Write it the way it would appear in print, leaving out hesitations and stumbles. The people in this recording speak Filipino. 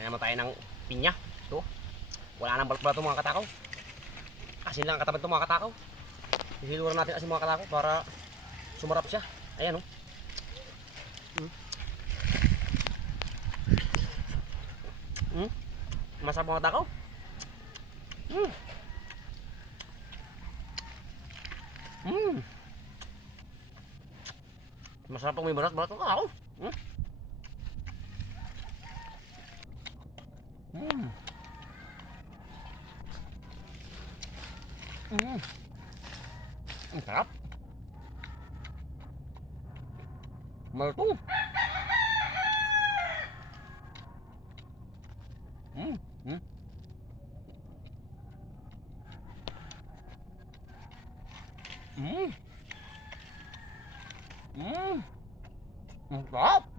Kain naman tayo ng pinya. Ito. Wala nang balat-balat itong mga katakaw. Asin lang ang katapat itong mga katakaw. Hihiluran natin asin mga katakaw para sumarap siya. Ayan o. Masarap mga katakaw. Masarap pang may balat-balat ng katakaw. Ang sarap. Malutong. Ang sarap.